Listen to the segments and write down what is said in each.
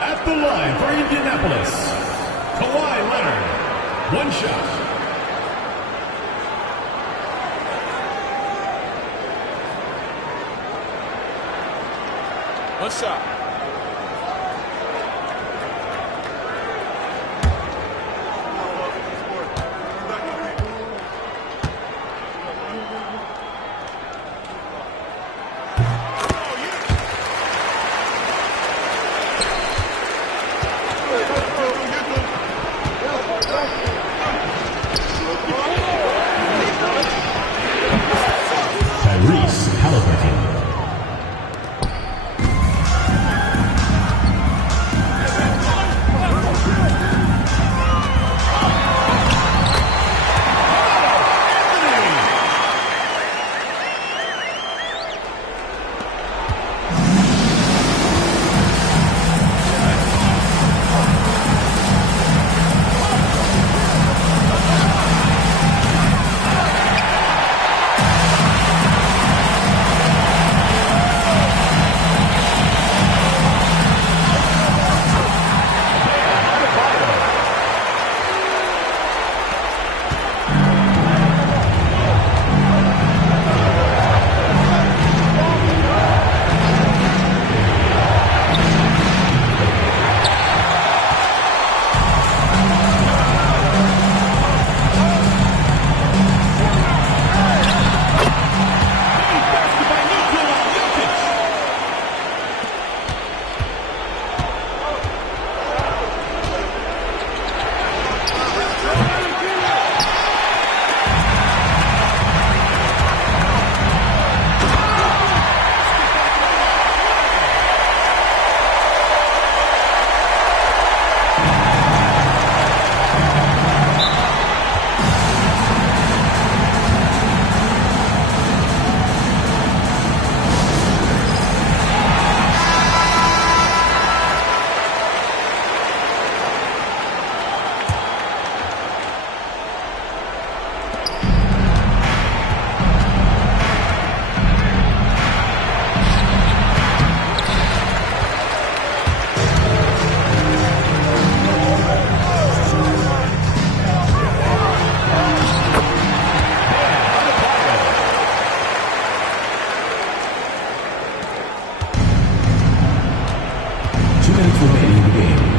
At the line for Indianapolis, Kawhi Leonard, one shot. One shot.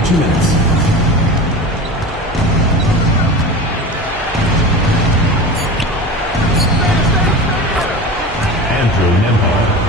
2 minutes. Andrew Nemhard.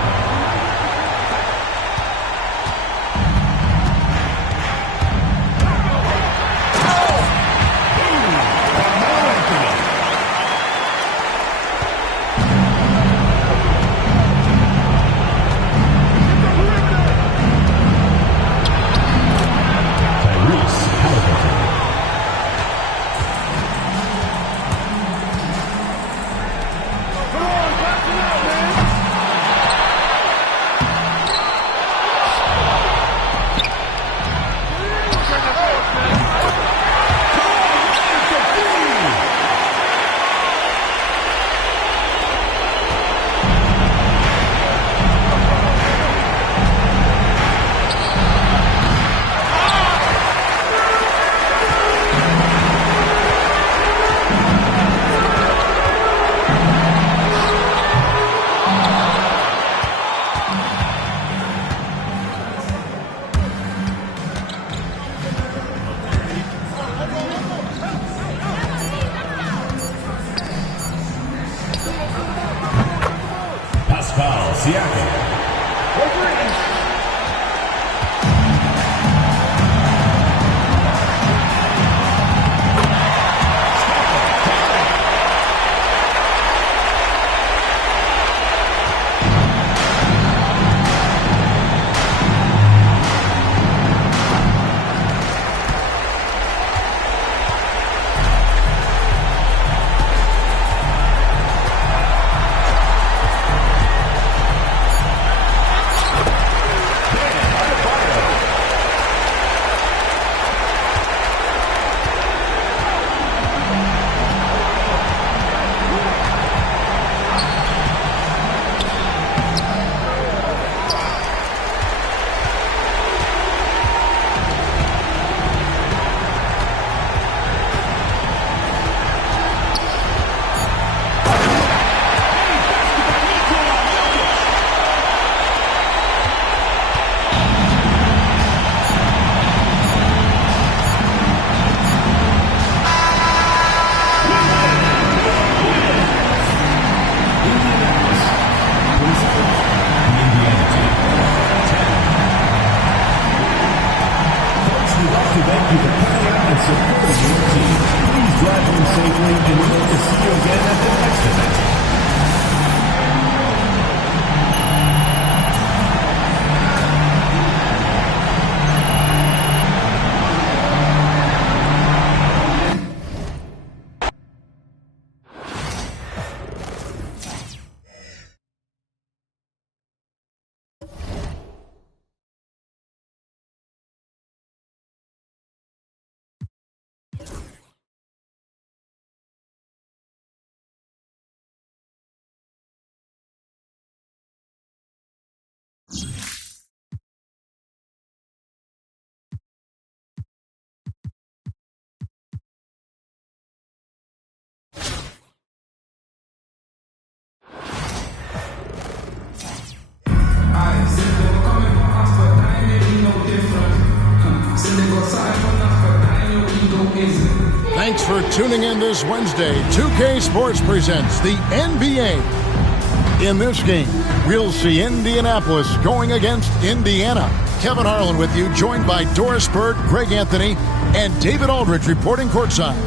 Thanks for tuning in this Wednesday. 2K Sports presents the NBA. In this game, we'll see Indianapolis going against Indiana. Kevin Harlan with you, joined by Doris Bird, Greg Anthony, and David Aldridge reporting courtside.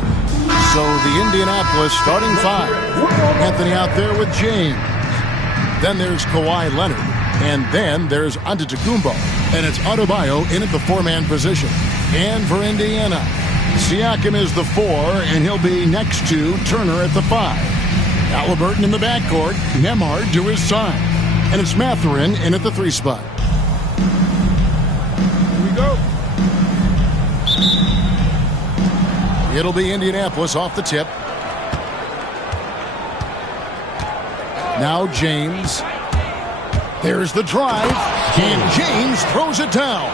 So the Indianapolis starting five. Anthony out there with James. Then there's Kawhi Leonard. And then there's Antetokounmpo. And it's Adebayo in at the four-man position. And for Indiana, Siakam is the four, and he'll be next to Turner at the five. Halliburton in the backcourt, Nemhard to his side. And it's Mathurin in at the three spot. Here we go. It'll be Indianapolis off the tip. Now James. There's the drive. And James throws it down.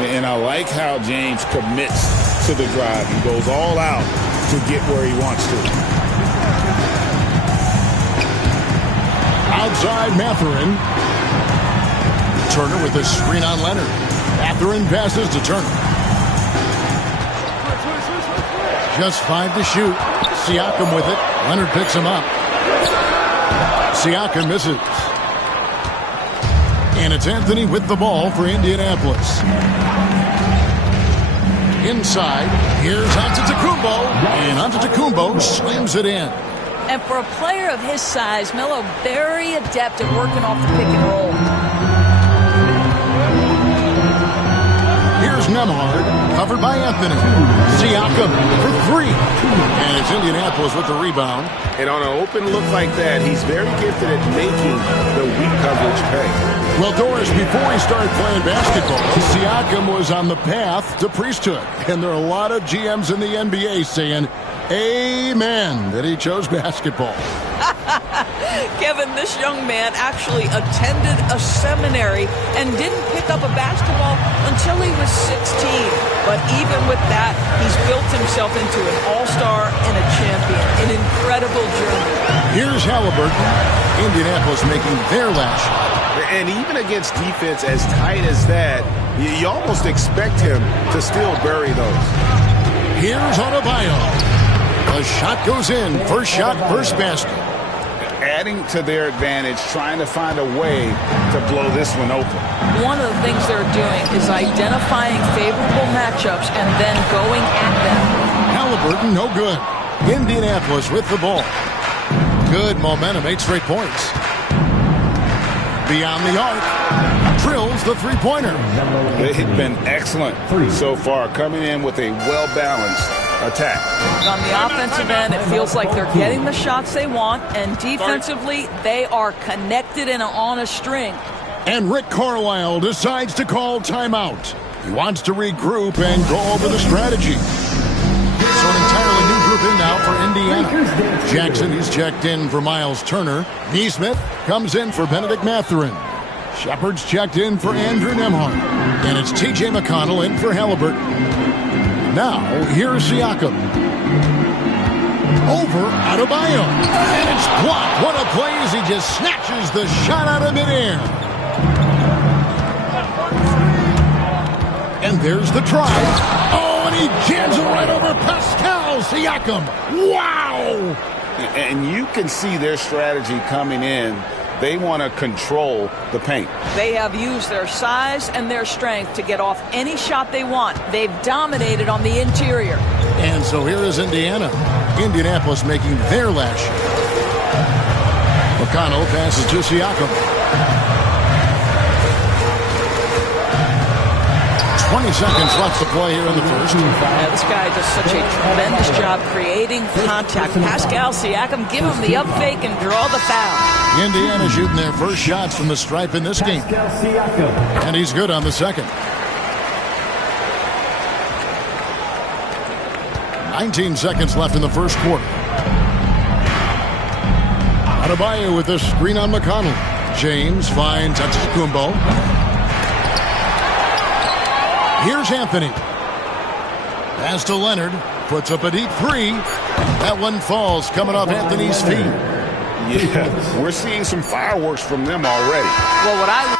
And I like how James commits to the drive. He goes all out to get where he wants to. Outside Mathurin. Turner with a screen on Leonard. Mathurin passes to Turner. Just 5 to shoot. Siakam with it. Leonard picks him up. Siakam misses. And it's Anthony with the ball for Indianapolis. Inside, here's Antetokounmpo, and Antetokounmpo slams it in. And for a player of his size, Melo very adept at working off the pick and roll. Here's Nembhard, covered by Anthony. Siakam for 3. And it's Indianapolis with the rebound. And on an open look like that, he's very gifted at making the weak coverage pay. Well, Doris, before he started playing basketball, Siakam was on the path to priesthood. And there are a lot of GMs in the NBA saying, amen, that he chose basketball. Kevin, this young man actually attended a seminary and didn't pick up a basketball until he was 16. But even with that, he's built himself into an all-star and a champion. An incredible journey. Here's Halliburton. Indianapolis making their last shot. And even against defense as tight as that, you almost expect him to still bury those. Here's Adebayo. The shot goes in. First shot, first basket. Adding to their advantage, trying to find a way to blow this one open. One of the things they're doing is identifying favorable matchups and then going at them. Halliburton, no good. Indianapolis with the ball. Good momentum, 8 straight points. Beyond the arc, drills the three-pointer. They've been excellent so far, coming in with a well-balanced attack. On the offensive end, it feels like they're getting the shots they want, and defensively, they are connected and on a string. And Rick Carlisle decides to call timeout. He wants to regroup and go over the strategy. So an entirely new grouping now for Indiana. Jackson is checked in for Miles Turner. Neesmith comes in for Benedict Mathurin. Shepard's checked in for Andrew Nembhard. And it's T.J. McConnell in for Halliburton. Now, here's Siakam. Over Adebayo. And it's blocked. What a play as he just snatches the shot out of midair. And there's the try. Oh, and he jams it right over Pascal Siakam. Wow! And you can see their strategy coming in. They want to control the paint. They have used their size and their strength to get off any shot they want. They've dominated on the interior. And so here is Indiana. Indianapolis making their last shot. McConnell passes to Siakam. 20 seconds left to play here in the first. Yeah, this guy does such a tremendous job creating contact. Pascal Siakam, give him the up fake and draw the foul. Indiana shooting their first shots from the stripe in this game. And he's good on the second. 19 seconds left in the first quarter. Adebayo with the screen on McConnell. James finds Antetokounmpo. Here's Anthony. Pass to Leonard. Puts up a deep 3. That one falls coming off Anthony's feet. Yeah, we're seeing some fireworks from them already. Well, what I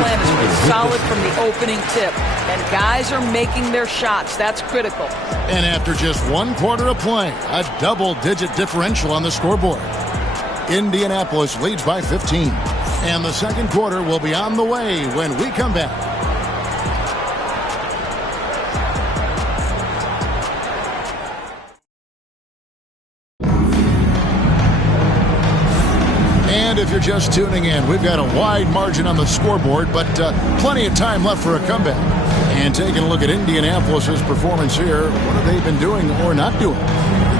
plan has been solid from the opening tip. And guys are making their shots. That's critical. And after just 1 quarter of play, a double-digit differential on the scoreboard. Indianapolis leads by 15. And the second quarter will be on the way when we come back. And if you're just tuning in, we've got a wide margin on the scoreboard, but plenty of time left for a comeback. And taking a look at Indianapolis' performance here, what have they been doing or not doing?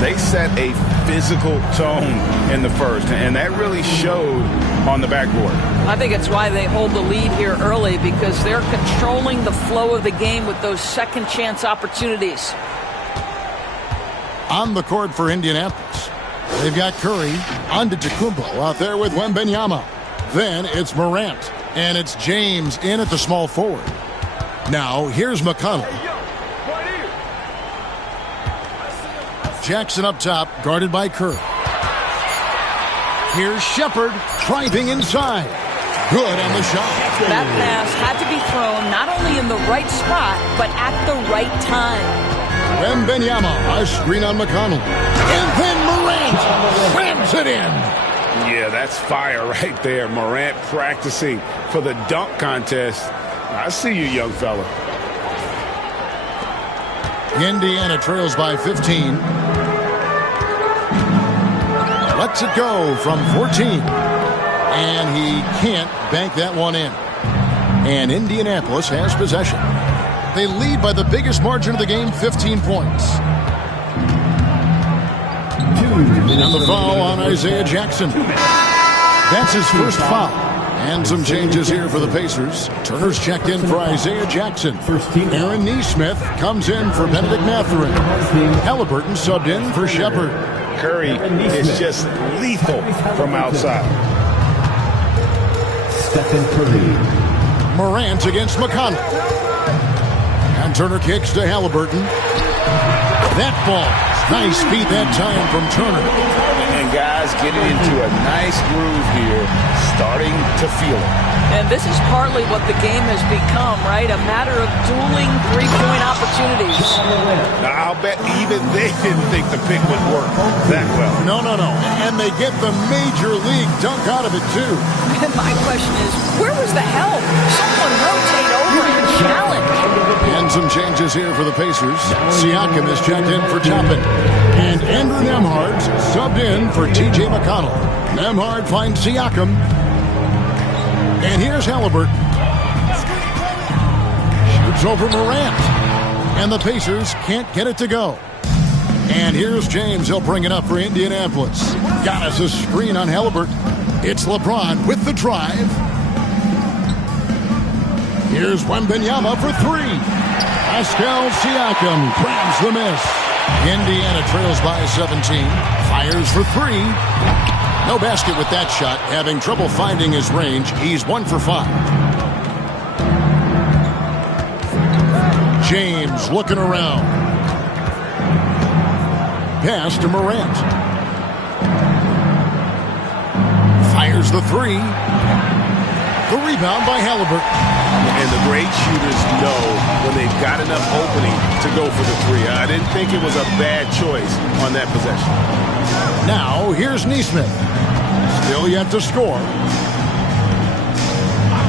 They set a physical tone in the first, and that really showed on the backboard. I think it's why they hold the lead here early, because they're controlling the flow of the game with those second chance opportunities. On the court for Indianapolis, they've got Curry, Antetokounmpo out there with Wembanyama. Then it's Morant, and it's James in at the small forward. Now, here's McConnell. Jackson up top, guarded by Curry. Here's Shepard, driving inside. Good on the shot. That pass had to be thrown not only in the right spot, but at the right time. Wembanyama, a screen on McConnell. And then Morant slams it in. Yeah, that's fire right there. Morant practicing for the dunk contest. I see you, young fella. Indiana trails by 15. Lets it go from 14. And he can't bank that one in. And Indianapolis has possession. They lead by the biggest margin of the game, 15 points. And the foul on Isaiah Jackson. That's his first foul. And some changes here for the Pacers. Turner's checked in for Isaiah Jackson. Aaron Nesmith comes in for Benedict Mathurin. Halliburton subbed in for Shepard. Curry is just lethal from outside. Stephen Curry. Morant against McConnell. And Turner kicks to Halliburton. That ball. Nice feed that time from Turner. And guys getting into a nice groove here, starting to feel it. And this is partly what the game has become, right? A matter of dueling three-point opportunities. Now, I'll bet even they didn't think the pick would work that well. No. And they get the major league dunk out of it, too. And my question is, where was the help? Someone rotate over and challenge. And some changes here for the Pacers. Siakam is checked in for Toppin. And Andrew Nembhard's subbed in for T.J. McConnell. Nembhard finds Siakam. And here's Halliburton. Shoots over Morant. And the Pacers can't get it to go. And here's James. He'll bring it up for Indianapolis. Got us a screen on Halliburton. It's LeBron with the drive. Here's Wembanyama for three. Pascal Siakam grabs the miss. Indiana trails by 17. Fires for three. No basket with that shot. Having trouble finding his range. He's 1 for 5. James looking around. Pass to Morant. Fires the three. The rebound by Halliburton. And the great shooters know when they've got enough opening to go for the three. I didn't think it was a bad choice on that possession. Now, here's Nesmith. Still yet to score.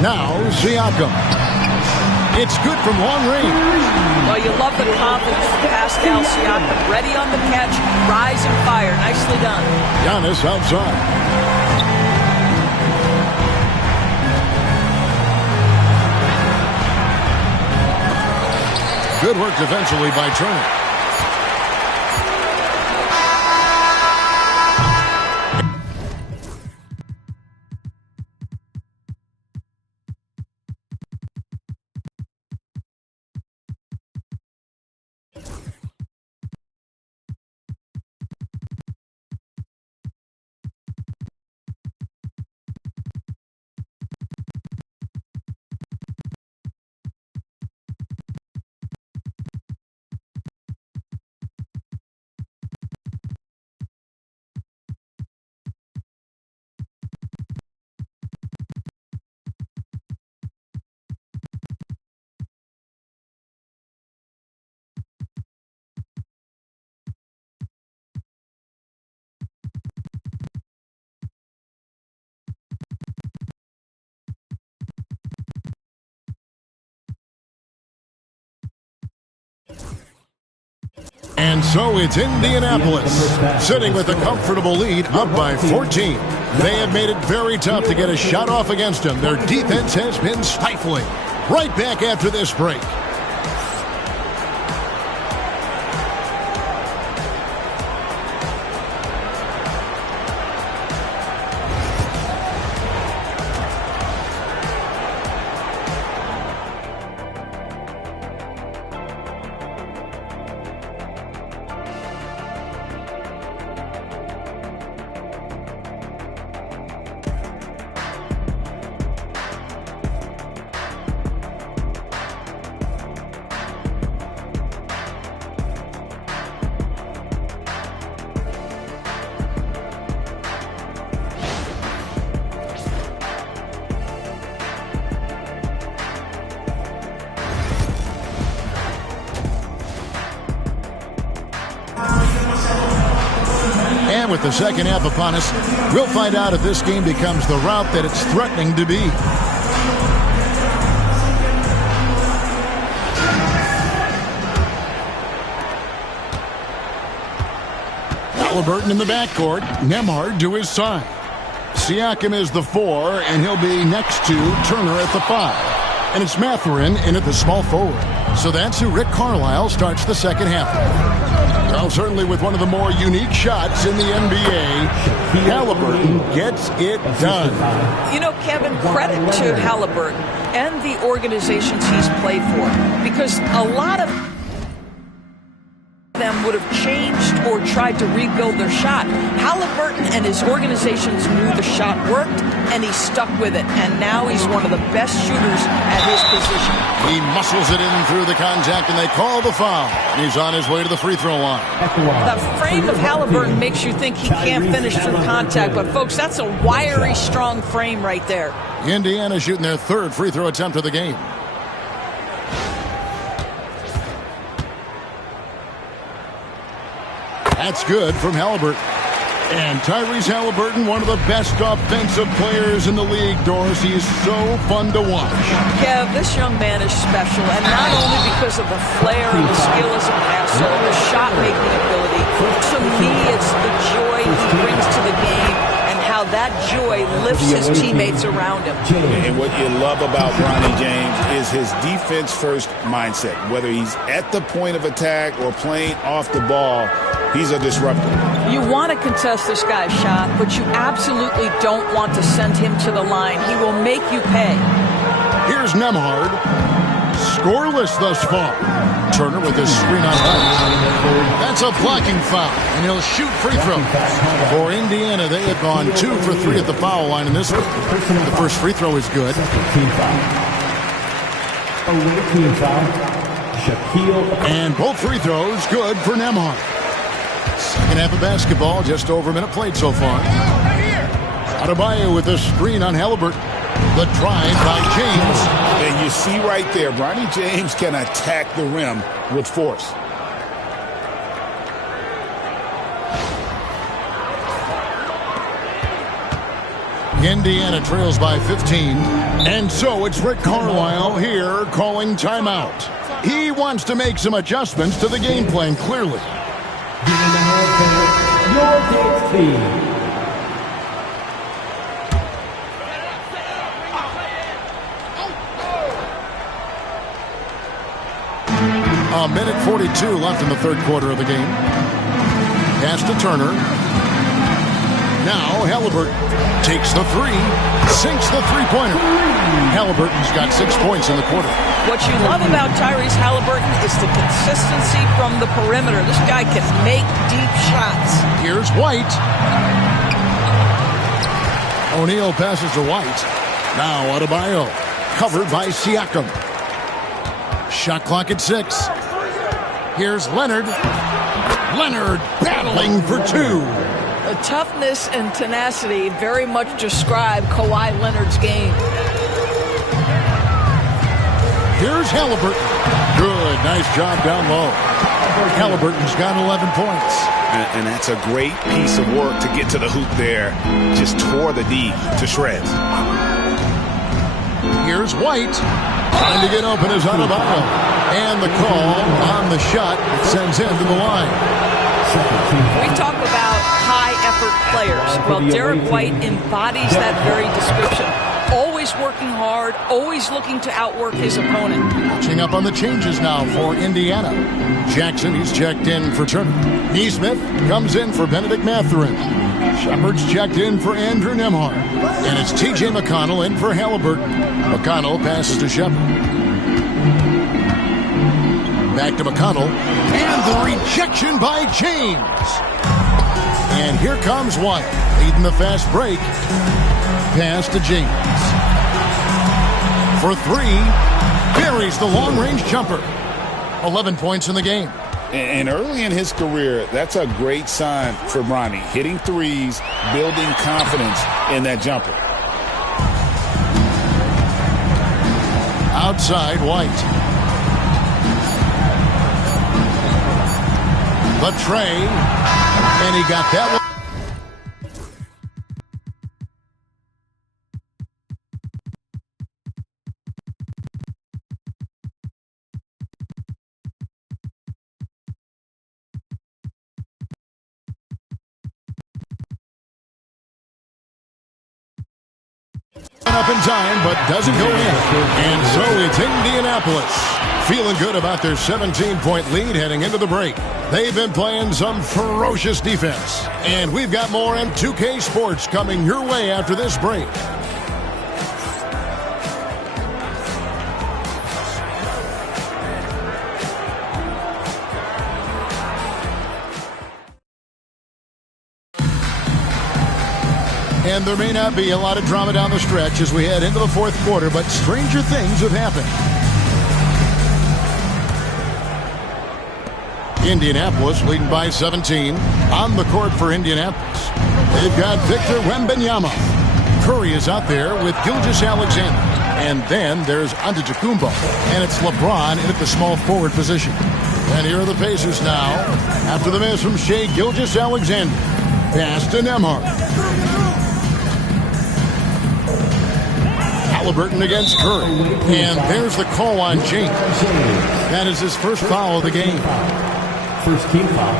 Now, Siakam. It's good from long range. Well, you love the confidence of Pascal Siakam. Ready on the catch, rise and fire. Nicely done. Giannis outside. Good work defensively by Turner. And so it's Indianapolis sitting with a comfortable lead, up by 14. They have made it very tough to get a shot off against them. Their defense has been stifling. Right back after this break. And with the second half upon us, we'll find out if this game becomes the route that it's threatening to be. Halliburton in the backcourt. Nembhard to his side. Siakam is the 4, and he'll be next to Turner at the 5. And it's Mathurin in at the small forward. So that's who Rick Carlisle starts the second half. Well, certainly with one of the more unique shots in the NBA, Halliburton gets it done. You know, Kevin, credit to Halliburton and the organizations he's played for, because a lot of them would have changed or tried to rebuild their shot. Halliburton and his organizations knew the shot worked, and he stuck with it. And now he's one of the best shooters at his position. He muscles it in through the contact, and they call the foul. He's on his way to the free throw line. The frame of Halliburton makes you think he can't finish through contact, but folks, that's a wiry, strong frame right there. Indiana shooting their third free throw attempt of the game. That's good from Halliburton. And Tyrese Halliburton, one of the best offensive players in the league, Doris. He is so fun to watch. Kev, this young man is special, and not only because of the flair and the skill as a passer, the shot-making ability. To me, it's the joy he brings to the game and how that joy lifts his teammates around him. And what you love about Bronny James is his defense-first mindset. Whether he's at the point of attack or playing off the ball, he's a disruptor. You want to contest this guy's shot, but you absolutely don't want to send him to the line. He will make you pay. Here's Nembhard. Scoreless thus far. Turner with his screen on right. That's a blocking foul, and he'll shoot free throw. For Indiana, they have gone 2 for 3 at the foul line in this one. The first free throw is good. And both free throws good for Nembhard. Second half of basketball, just over a minute played so far. Adebayo with a screen on Halliburton. The drive by James. And you see right there, Bronny James can attack the rim with force. Indiana trails by 15. And so it's Rick Carlisle here calling timeout. He wants to make some adjustments to the game plan, clearly. A minute 42 left in the third quarter of the game. Pass to Turner. Now Halliburton takes the 3, sinks the three-pointer. Halliburton's got 6 points in the quarter. What you love about Tyrese Halliburton is the consistency from the perimeter. This guy can make deep shots. Here's White. O'Neal passes to White. Now Adebayo, covered by Siakam. Shot clock at 6. Here's Leonard. Leonard battling for 2. The toughness and tenacity very much describe Kawhi Leonard's game. Here's Halliburton. Good, nice job down low. Halliburton's got 11 points. And that's a great piece of work to get to the hoop there. Just tore the D to shreds. Here's White. Trying to get open is Adebayo. And the call on the shot sends him to the line. We talk about high-effort players. Well, Derek White embodies that very description. Always working hard, always looking to outwork his opponent. Catching up on the changes now for Indiana. Jackson, he's checked in for Turner. Neesmith comes in for Benedict Mathurin. Shepard's checked in for Andrew Nembhard. And it's T.J. McConnell in for Halliburton. McConnell passes to Shepard. Back to McConnell. And the rejection by James. And here comes White, leading the fast break. Pass to James. For three, buries the long-range jumper. 11 points in the game. And early in his career, that's a great sign for Bronny. Hitting threes, building confidence in that jumper. Outside, White. The tray. And he got that one. Up in time, but doesn't go in. And so it's Indianapolis feeling good about their 17-point lead heading into the break. They've been playing some ferocious defense. And we've got more M2K Sports coming your way after this break. And there may not be a lot of drama down the stretch as we head into the fourth quarter, but stranger things have happened. Indianapolis leading by 17 on the court for Indianapolis. They've got Victor Wembanyama. Curry is out there with Gilgeous-Alexander. And then there's Antetokounmpo. And it's LeBron in at the small forward position. And here are the Pacers now after the miss from Shai Gilgeous-Alexander. Pass to Nembhard. Halliburton against Curry. And there's the call on James. That is his first foul of the game. First team foul.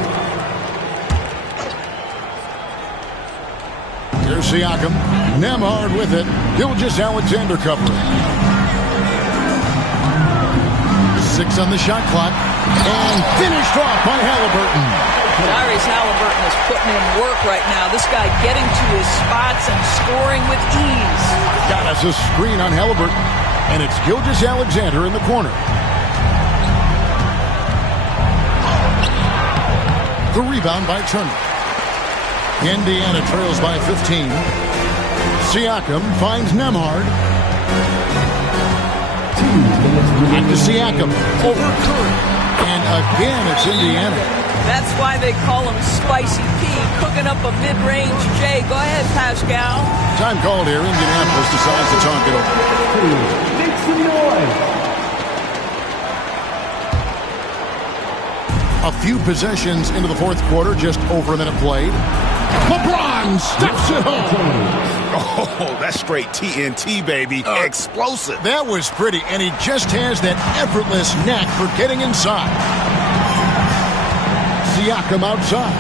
Here's Siakam. Nembhard with it. Gilgeous-Alexander covering. 6 on the shot clock. And finished off by Halliburton. Tyrese Halliburton is putting in work right now. This guy getting to his spots and scoring with ease. Got us a screen on Halliburton. And it's Gilgeous-Alexander in the corner. The rebound by Turner. Indiana trails by 15. Siakam finds Nembhard. Back to Siakam. Over Curry. And again, it's Indiana. That's why they call him Spicy P, cooking up a mid-range J. Go ahead, Pascal. Time called here. Indianapolis decides to talk it over. Make some noise. A few possessions into the fourth quarter, just over a minute played. LeBron steps it home. Oh, that's straight TNT, baby. Explosive. That was pretty, and he just has that effortless knack for getting inside. Siakam outside.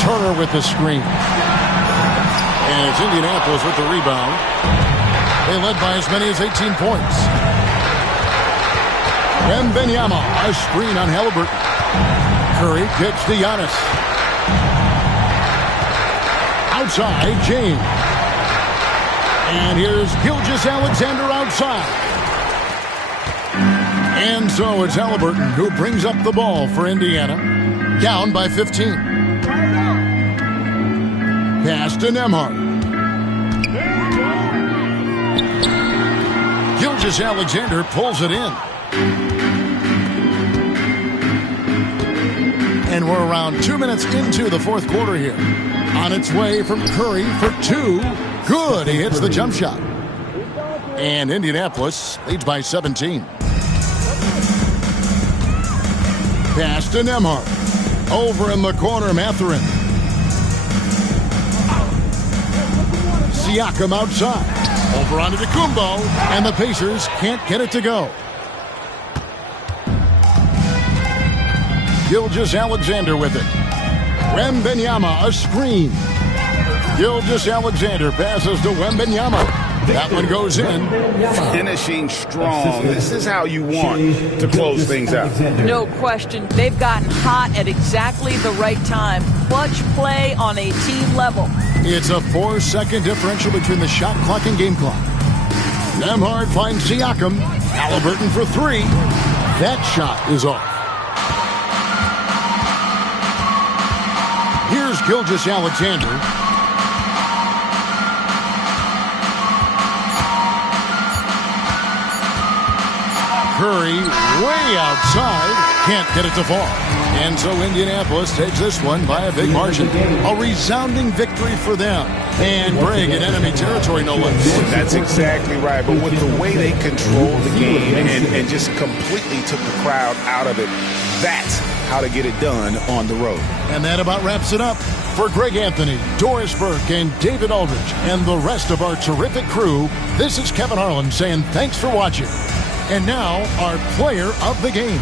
Turner with the screen. And it's Indianapolis with the rebound. They led by as many as 18 points. Wembanyama, a screen on Halliburton. Curry kicks to Giannis. Outside, James. And here's Gilgeous-Alexander outside. And so it's Halliburton who brings up the ball for Indiana. Down by 15. Pass to Nembhard. Gilgeous-Alexander pulls it in. And we're around 2 minutes into the fourth quarter here. On its way from Curry for 2. Good. He hits the jump shot. And Indianapolis leads by 17. Pass to Nembhard. Over in the corner, Mathurin. Siakam outside. Over onto Kumbo, and the Pacers can't get it to go. Gilgeous-Alexander with it. Wembanyama, a screen. Gilgeous-Alexander passes to Wembanyama. That one goes in. Finishing strong. This is how you want to close things out. No question. They've gotten hot at exactly the right time. Clutch play on a team level. It's a 4-second differential between the shot clock and game clock. Nembhard finds Siakam. Halliburton for three. That shot is off. Here's Gilgeous-Alexander. Curry way outside. Can't get it to fall. And so Indianapolis takes this one by a big margin. A resounding victory for them. And Greg in enemy territory, no less. That's exactly right. But with the way they controlled the game and just completely took the crowd out of it, that's how to get it done on the road. And that about wraps it up. For Greg Anthony, Doris Burke, and David Aldridge, and the rest of our terrific crew, this is Kevin Harlan saying thanks for watching. And now, our player of the game.